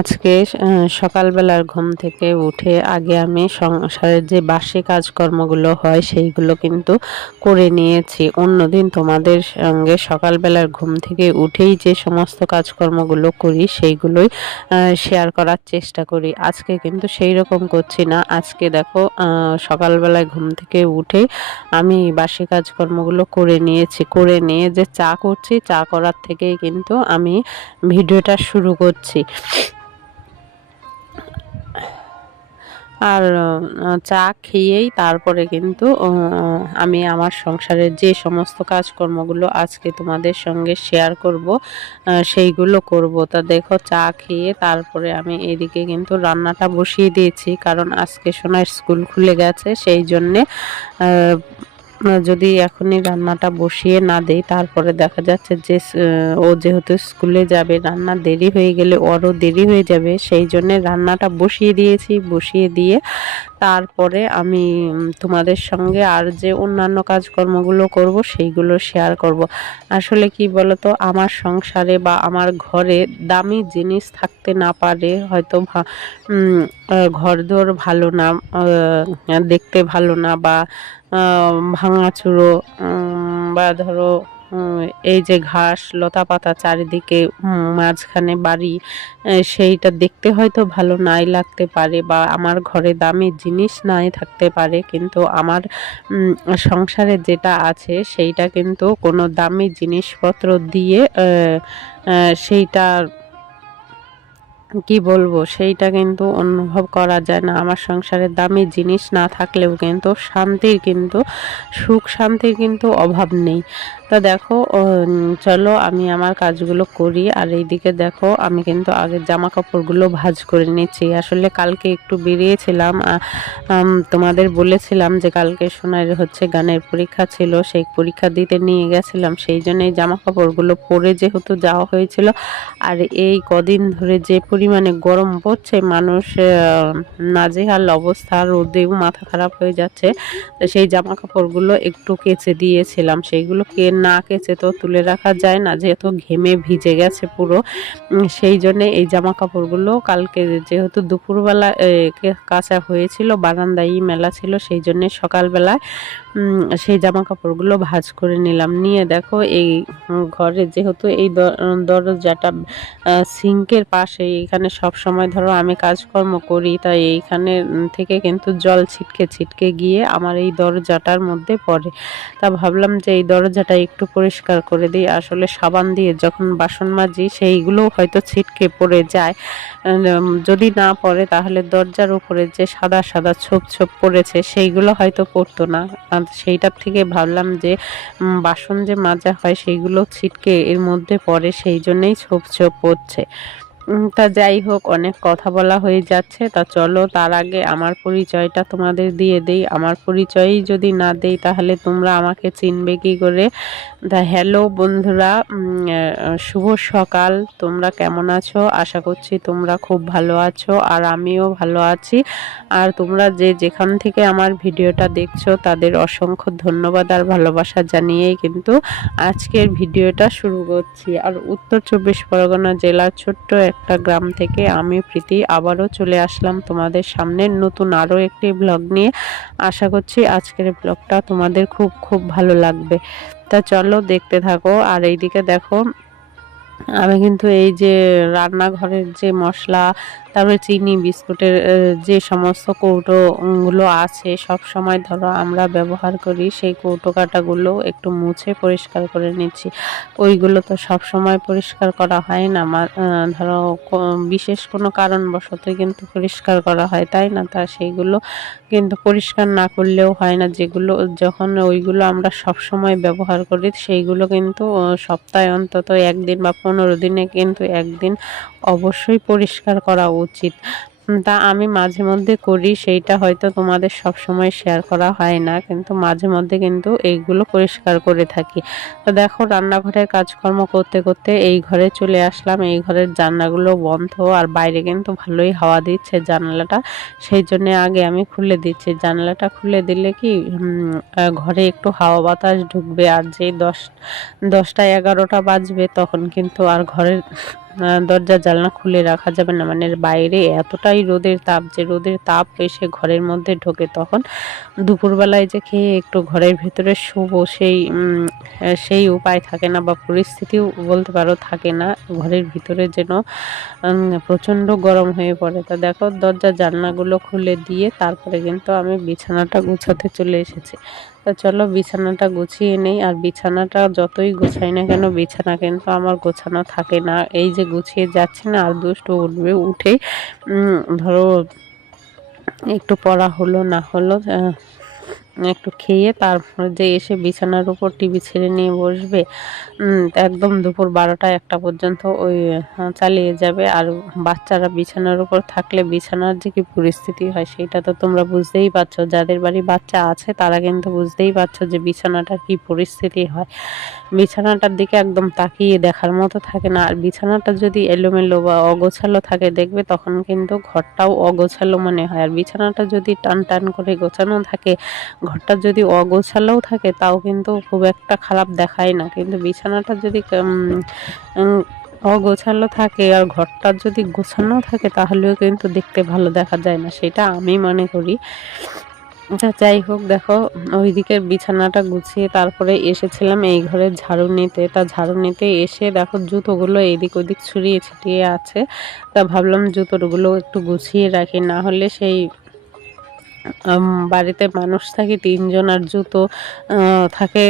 আজকে সকালবেলার ঘুম থেকে উঠে আগে আমি সংসারের যে বাসি কাজকর্মগুলো হয় সেইগুলো কিন্তু করে নিয়েছি। অন্যদিন তোমাদের সঙ্গে সকালবেলার ঘুম থেকে উঠেই যে সমস্ত কাজকর্মগুলো করি সেইগুলোই শেয়ার করার চেষ্টা করি। আজকে কিন্তু সেই রকম করছি না। আজকে দেখো সকালবেলায় ঘুম থেকে উঠেই আমি বাসি কাজকর্মগুলো করে নিয়েছি। করে নিয়ে যে চা করছি, চা করার থেকেই কিন্তু আমি ভিডিওটা শুরু করছি। আর চা খেয়েই তারপরে কিন্তু আমি আমার সংসারের যে সমস্ত কাজকর্মগুলো আজকে তোমাদের সঙ্গে শেয়ার করব সেইগুলো করব। তা দেখো চা খেয়ে তারপরে আমি এদিকে কিন্তু রান্নাটা বসিয়ে দিয়েছি, কারণ আজকে সোনার স্কুল খুলে গেছে, সেই জন্যে যদি এখনই রান্নাটা বসিয়ে না দেই তারপরে দেখা যাচ্ছে যে ও যেহেতু স্কুলে যাবে, রান্না দেরি হয়ে গেলে ওরও দেরি হয়ে যাবে, সেই জন্যে রান্নাটা বসিয়ে দিয়েছি। বসিয়ে দিয়ে তারপরে আমি তোমাদের সঙ্গে আর যে অন্যান্য কাজকর্মগুলো করব সেইগুলো শেয়ার করব। আসলে কি বলতো, আমার সংসারে বা আমার ঘরে দামি জিনিস থাকতে না পারে, হয়তো ঘরদোর ভালো না, দেখতে ভালো না, বা ভাঙাচুরো, বা ধরো এই যে ঘাস লতা পাতা চারিদিকে, মাঝখানে বাড়ি, সেইটা দেখতে হয়তো ভালো নাই লাগতে পারে, বা আমার ঘরে দামি জিনিস নাই থাকতে পারে, কিন্তু আমার সংসারে যেটা আছে সেইটা কিন্তু কোনো দামি জিনিসপত্র দিয়ে সেইটা কি বলবো, সেইটা কিন্তু অনুভব করা যায় না। আমার সংসারে দামি জিনিস না থাকলেও কিন্তু শান্তির, কিন্তু সুখ শান্তির কিন্তু অভাব নেই। তা দেখো চলো আমি আমার কাজগুলো করি। আর এইদিকে দেখো আমি কিন্তু আগে জামা কাপড়গুলো ভাঁজ করে নিচ্ছি। আসলে কালকে একটু বেরিয়েছিলাম, তোমাদের বলেছিলাম যে কালকে সোনার হচ্ছে গানের পরীক্ষা ছিল, সেই পরীক্ষা দিতে নিয়ে গেছিলাম, সেই জন্য এই জামা কাপড়গুলো পরে যেহেতু যাওয়া হয়েছিল। আর এই কদিন ধরে যে পরিমাণে গরম পড়ছে, মানুষ নাজেহাল অবস্থা, রোদেও মাথা খারাপ হয়ে যাচ্ছে। তো সেই জামা কাপড়গুলো একটু কেচে দিয়েছিলাম, সেইগুলো না কেচে তো তুলে রাখা যায় না, যেহেতু ঘেমে ভিজে গেছে পুরো। সেই জন্যে এই জামা কাপড়গুলো কালকে যেহেতু দুপুরবেলা কাচা হয়েছিল, বারান্দায় মেলা ছিল, সেই জন্যে সকালবেলায় সেই জামা কাপড়গুলো ভাঁজ করে নিলাম। নিয়ে দেখো এই ঘরে যেহেতু এই দরজাটা সিঙ্কের পাশে, এখানে সব সময় ধরো আমি কাজকর্ম করি, তাই এইখানে থেকে কিন্তু জল ছিটকে ছিটকে গিয়ে আমার এই দরজাটার মধ্যে পড়ে। তা ভাবলাম যে এই দরজাটা একটু পরিষ্কার করে দিই। আসলে সাবান দিয়ে যখন বাসন মাজি সেইগুলোও হয়তো ছিটকে পড়ে যায়, যদি না পড়ে তাহলে দরজার উপরে যে সাদা সাদা ছোপ ছোপ পড়েছে সেইগুলো হয়তো পড়তো না। সেইটার থেকে ভাবলাম যে বাসন যে মাজা হয় সেইগুলো ছিটকে এর মধ্যে পড়ে, সেই জন্যেই ছোপ ছোপ পড়ছে। তা যাই হোক, অনেক কথা বলা হয়ে যাচ্ছে। তা চলো তার আগে আমার পরিচয়টা তোমাদের দিয়ে দেই। আমার পরিচয়ই যদি না দেই তাহলে তোমরা আমাকে চিনবে কি করে। তা হ্যালো বন্ধুরা, শুভ সকাল। তোমরা কেমন আছো? আশা করছি তোমরা খুব ভালো আছো, আর আমিও ভালো আছি। আর তোমরা যে যেখান থেকে আমার ভিডিওটা দেখছো তাদের অসংখ্য ধন্যবাদ আর ভালোবাসা জানিয়েই কিন্তু আজকের ভিডিওটা শুরু করছি। আর উত্তর 24 পরগনা জেলার ছোট্ট একটা গ্রাম থেকে আমি প্রীতি আবারও চলে আসলাম তোমাদের সামনে নতুন আরও একটি ব্লগ নিয়ে। আশা করছি আজকের ব্লগটা তোমাদের খুব খুব ভালো লাগবে। তা চলো দেখতে থাকো। আর এইদিকে দেখো আমি কিন্তু এই যে রান্নাঘরের যে মশলা, তারপরে চিনি, বিস্কুটের যে সমস্ত কৌটোগুলো আছে সব সময় ধরো আমরা ব্যবহার করি, সেই কৌটো কাটাগুলো একটু মুছে পরিষ্কার করে নিচ্ছি। ওইগুলো তো সব সময় পরিষ্কার করা হয় না, ধরো বিশেষ কোনো কারণবশতই কিন্তু পরিষ্কার করা হয়, তাই না? তা সেইগুলো কিন্তু পরিষ্কার না করলেও হয় না। যেগুলো যখন ওইগুলো আমরা সব সময় ব্যবহার করি সেইগুলো কিন্তু সপ্তাহে অন্তত একদিন বা 15 দিনে কিন্তু একদিন অবশ্যই পরিষ্কার করা উচিত। তা আমি মাঝে মধ্যে করি, সেইটা হয়তো তোমাদের সব সময় শেয়ার করা হয় না, কিন্তু মাঝে মধ্যে কিন্তু এইগুলো পরিষ্কার করে থাকি। তো দেখো রান্নাঘরের কাজকর্ম করতে করতে এই ঘরে চলে আসলাম। এই ঘরের জানলাগুলো বন্ধ, আর বাইরে কিন্তু ভালোই হাওয়া দিচ্ছে জানালাটা, সেই জন্য আগে আমি খুলে দিচ্ছি। জানালাটা খুলে দিলে কি ঘরে একটু হাওয়া বাতাস ঢুকবে, আর যেই 10টা 11টা বাজবে তখন কিন্তু আর ঘরের দরজা জানলা খুলে রাখা যাবে না। মানে বাইরে এতটাই রোদের তাপ, যে রোদের তাপ এসে ঘরের মধ্যে ঢোকে, তখন দুপুরবেলায় যে খেয়ে একটু ঘরের ভেতরে শোবো সেই উপায় থাকে না, বা পরিস্থিতিও বলতে পারো থাকে না। ঘরের ভিতরে যেন প্রচণ্ড গরম হয়ে পড়ে। তা দেখো দরজা জানলাগুলো খুলে দিয়ে তারপরে কিন্তু আমি বিছানাটা গুছাতে চলে এসেছি। তা চলো বিছানাটা গুছিয়ে নেই। আর বিছানাটা যতই গোছাই না কেন, বিছানা কিন্তু আমার গোছানো থাকে না। এই যে গুছিয়ে যাচ্ছে না, আর দুষ্টু উঠবে, উঠে ধরো একটু পড়া হলো না হলো, একটু খেয়ে তারপরে যে এসে বিছানার উপর টিভি ছেড়ে নিয়ে বসবে, একদম দুপুর 12টা 1টা পর্যন্ত ওই চালিয়ে যাবে। আর বাচ্চারা বিছানার উপর থাকলে বিছানার যে কি পরিস্থিতি হয় সেটা তো তোমরা বুঝতেই পারছো। যাদের বাড়ি বাচ্চা আছে তারা কিন্তু বুঝতেই পারছো যে বিছানাটার কি পরিস্থিতি হয়। বিছানাটার দিকে একদম তাকিয়ে দেখার মতো থাকে না। আর বিছানাটা যদি এলোমেলো বা অগোছালো থাকে দেখবে, তখন কিন্তু ঘরটাও অগোছালো মনে হয়। আর বিছানাটা যদি টান টান করে গোছানো থাকে, ঘরটা যদি অগোছালোও থাকে, তাও কিন্তু খুব একটা খারাপ দেখায় না। কিন্তু বিছানাটা যদি অগোছালো থাকে আর ঘরটা যদি গোছানো থাকে, তাহলেও কিন্তু দেখতে ভালো দেখা যায় না, সেটা আমি মনে করি। যাই হোক, দেখো ওইদিকের বিছানাটা গুছিয়ে তারপরে এসেছিলাম এই ঘরে ঝাড়ু নিতে। তা ঝাড়ু নিতে এসে দেখো জুতোগুলো এদিক ওদিক ছড়িয়ে ছিটিয়ে আছে। তা ভাবলাম জুতোগুলো একটু গুছিয়ে রাখি, না হলে সেই বাড়িতে মানুষ থাকে 3জন, আর জুতো থাকে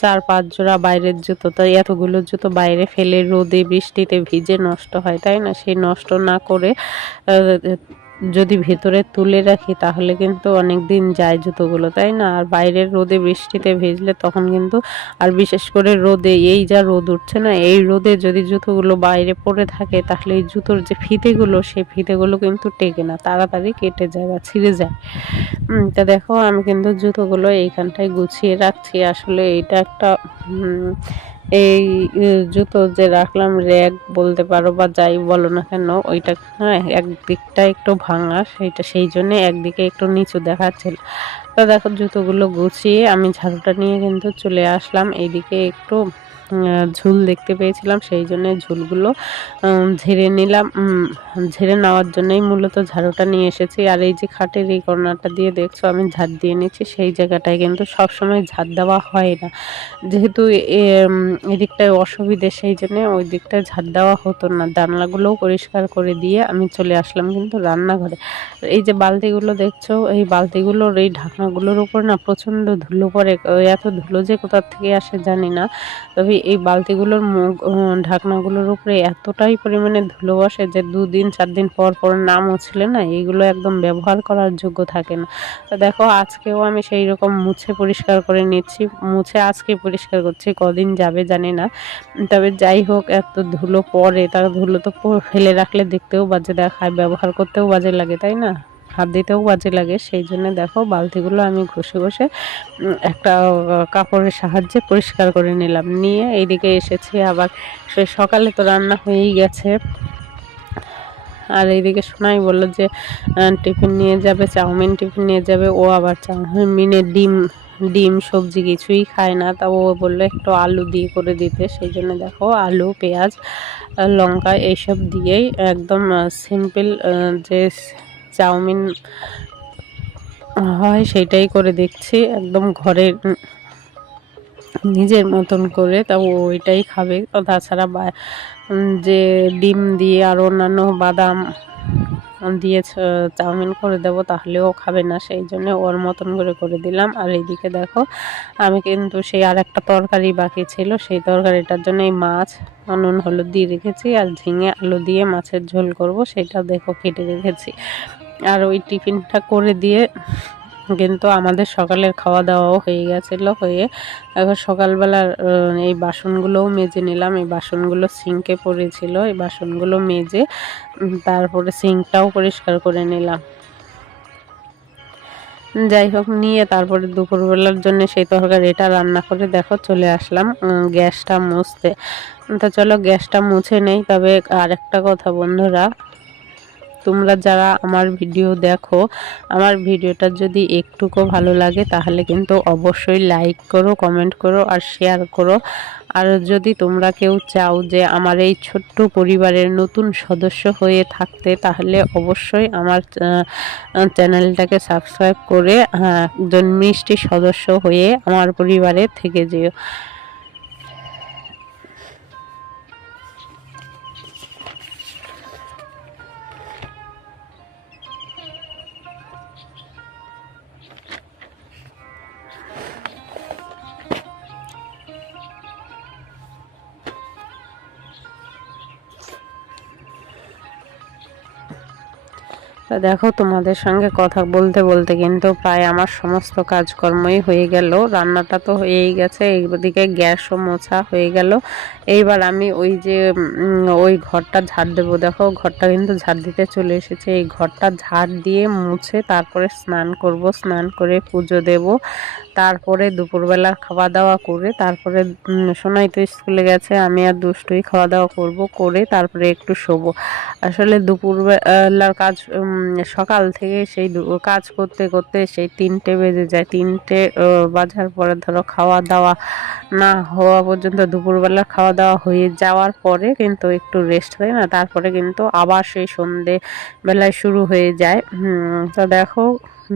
4-5 জোড়া বাইরের জুতো। তাই এতগুলো জুতো বাইরে ফেলে রোদে বৃষ্টিতে ভিজে নষ্ট হয়, তাই না? সেই নষ্ট না করে যদি ভেতরে তুলে রাখি তাহলে কিন্তু অনেক দিন যায় জুতোগুলো, তাই না? আর বাইরের রোদে বৃষ্টিতে ভিজলে তখন কিন্তু, আর বিশেষ করে রোদে, এই যা রোদ উঠছে না, এই রোদে যদি জুতোগুলো বাইরে পড়ে থাকে তাহলে এই জুতোর যে ফিতেগুলো, সেই ফিতেগুলো কিন্তু টেকে না, তাড়াতাড়ি কেটে যায় বা ছিঁড়ে যায়। তা দেখো আমি কিন্তু জুতোগুলো এইখানটায় গুছিয়ে রাখছি। আসলে এইটা একটা এই জুতো যে রাখলাম র্যাক বলতে পারো, বা যাই বলো না কেন, ওইটা একদিকটা একটু ভাঙা, সেই জন্য একদিকে একটু নিচু দেখাচ্ছিল। তো দেখো জুতোগুলো গুছিয়ে আমি ঝাড়ুটা নিয়ে কিন্তু চলে আসলাম। এইদিকে একটু ঝুল দেখতে পেয়েছিলাম, সেই জন্য ঝুলগুলো ঝেড়ে নিলাম। ঝেড়ে নেওয়ার জন্যই মূলত ঝাড়ুটা নিয়ে এসেছি। আর এই যে খাটের এই কর্নারটা দিয়ে দেখছো আমি ঝাড় দিয়ে নিচ্ছি, সেই জায়গাটায় কিন্তু সবসময় ঝাড় দেওয়া হয় না, যেহেতু এদিকটায় অসুবিধে, সেই জন্য ওই দিকটায় ঝাড় দেওয়া হতো না। জানলাগুলোও পরিষ্কার করে দিয়ে আমি চলে আসলাম কিন্তু রান্নাঘরে। এই যে বালতিগুলো দেখছো, এই বালতিগুলোর এই ঢাকনাগুলোর উপর না প্রচণ্ড ধুলো পড়ে। এত ধুলো যে কোথা থেকে আসে জানি না, তবে এই বালতিগুলোর মুখ ঢাকনাগুলোর উপরে এতটাই পরিমাণে ধুলো বসে যে 2 দিন 4 দিন পর পর না মুছলে না এইগুলো একদম ব্যবহার করার যোগ্য থাকে না। তো দেখো আজকেও আমি সেই রকম মুছে পরিষ্কার করে নিচ্ছি, মুছে আজকে পরিষ্কার করছি, কদিন যাবে জানি না। তবে যাই হোক, এত ধুলো পড়ে, তার ধুলো তো ফেলে রাখলে দেখতেও বাজে দেখায়, ব্যবহার করতেও বাজে লাগে, তাই না? হাত দিতেও বাজে লাগে। সেই জন্য দেখো বালতিগুলো আমি ঘষে ঘষে একটা কাপড়ের সাহায্যে পরিষ্কার করে নিলাম। নিয়ে এইদিকে এসেছি আবার। সে সকালে তো রান্না হয়েই গেছে। আর এইদিকে সোনাই বললো যে টিফিন নিয়ে যাবে, চাউমিন টিফিন নিয়ে যাবে। ও আবার চাউমিনে ডিম সবজি কিছুই খায় না, তা ও বললো একটু আলু দিয়ে করে দিতে। সেই জন্য দেখো আলু, পেঁয়াজ, লঙ্কা এইসব দিয়েই একদম সিম্পল যে চাউমিন হয় সেটাই করে দেখছি, একদম ঘরের নিজের মতন করে। তা ও ওইটাই খাবে। তাছাড়া যে ডিম দিয়ে আর অন্যান্য বাদাম দিয়ে চাউমিন করে দেবো তাহলেও খাবে না, সেই জন্য ওর মতন করে করে দিলাম। আর এইদিকে দেখো আমি কিন্তু সেই আর একটা তরকারি বাকি ছিল, সেই তরকারিটার জন্য এই মাছ নুন হলুদ দিয়ে রেখেছি, আর ঝিঙে আলু দিয়ে মাছের ঝোল করব, সেটা দেখো কেটে রেখেছি। আর ওই টিফিনটা করে দিয়ে কিন্তু আমাদের সকালের খাওয়া দাওয়াও হয়ে গেছিলো। হয়ে এখন সকালবেলার এই বাসনগুলোও মেজে নিলাম। এই বাসনগুলো সিঙ্কে পড়েছিল, এই বাসনগুলো মেজে তারপরে সিঙ্কটাও পরিষ্কার করে নিলাম। যাই হোক, নিয়ে তারপরে দুপুরবেলার জন্য সেই তরকারিটা রান্না করে দেখো চলে আসলাম গ্যাসটা মুছতে। তো চলো গ্যাসটা মুছে নেই। তবে আরেকটা কথা বন্ধুরা, তোমরা যারা আমার ভিডিও দেখো, আমার ভিডিওটা যদি একটুকু ভালো লাগে তাহলে কিন্তু অবশ্যই লাইক করো, কমেন্ট করো আর শেয়ার করো। আর যদি তোমরা কেউ চাও যে আমার এই ছোট্ট পরিবারের নতুন সদস্য হয়ে থাকতে, তাহলে অবশ্যই আমার চ্যানেলটাকে সাবস্ক্রাইব করে একজন মিষ্টি সদস্য হয়ে আমার পরিবারে থেকে যেও। তো দেখো, তোমাদের সঙ্গে কথা বলতে বলতে কিন্তু প্রায় আমার সমস্ত কাজকর্মই হয়ে গেল। রান্নাটা তো হয়েই গেছে, এইদিকে গ্যাসও মোছা হয়ে গেল। এইবার আমি ওই যে ওই ঘরটা ঝাড় দেবো। দেখো ঘরটা কিন্তু ঝাড় দিতে চলে এসেছে। এই ঘরটা ঝাড় দিয়ে মুছে তারপরে স্নান করব, স্নান করে পুজো দেব। তারপরে দুপুরবেলা খাওয়া দাওয়া করে তারপরে সোনাই তো স্কুলে গেছে, আমি আর দুষ্টুই খাওয়া দাওয়া করব, করে তারপরে একটু শোবো। আসলে দুপুরবেলার কাজ সকাল থেকে সেই কাজ করতে করতে সেই 3টে বেজে যায়। 3টে বাজার পরে ধরো খাওয়া দাওয়া না হওয়া পর্যন্ত, দুপুরবেলার খাওয়া দাওয়া হয়ে যাওয়ার পরে কিন্তু একটু রেস্ট হয় না, তারপরে কিন্তু আবার সেই সন্ধে বেলায় শুরু হয়ে যায়। তো দেখো,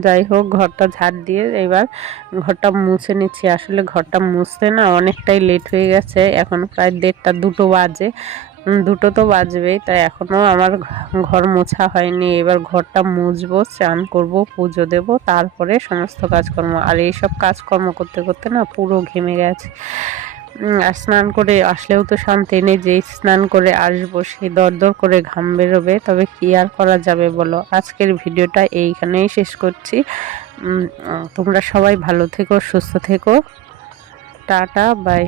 যাই হোক, ঘরটা ঝাড় দিয়ে এবার ঘরটা মুছে নিচ্ছি। আসলে ঘরটা মুছতে না অনেকটাই লেট হয়ে গেছে, এখন প্রায় 1:30 2 বাজে। 2 তো বাজবেই, তাই এখনও আমার ঘর মোছা হয়নি। এবার ঘরটা মুছবো, স্নান করব, পুজো দেব, তারপরে সমস্ত কাজকর্ম। আর এইসব কাজকর্ম করতে করতে না পুরো ঘেমে গেছে। আর স্নান করে আসলেও তো শান্তি নেই, যেই স্নান করে আসবো সেই দরদর করে ঘাম বেরোবে। তবে কি আর করা যাবে বলো। আজকের ভিডিওটা এইখানেই শেষ করছি। তোমরা সবাই ভালো থেকো, সুস্থ থেকো। Tata, by.